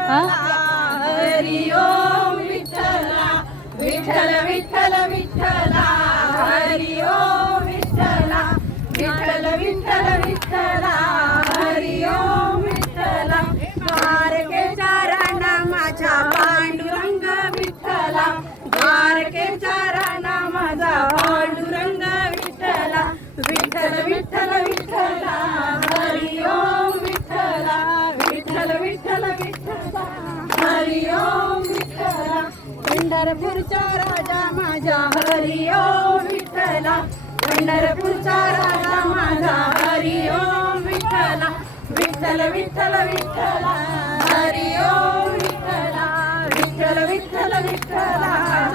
हरी ओम विठ्ठला विठ्ठल विठ्ठल विठ्ठला हरी ओम विठ्ठला विठ्ठल विठ्ठल विठ्ठला हरी ओम विठ्ठला द्वारकेच्या राणा माझ्या पांडुरंग विठ्ठला द्वारकेच्या राणा माझा पांडुरंग विठ्ठला विठ्ठल विठ्ठल विठ्ठला हरी ओम विठ्ठला विठ्ठल विठ्ठल पंढरपूरचा राजा माझा हरी ओम विठ्ठला. पंढरपूरचा राजा माझा हरी ओम विठ्ठला. विठ्ठल विठ्ठल विठ्ठला. हरी ओम विठ्ठला. विठ्ठल विठ्ठल विठ्ठला.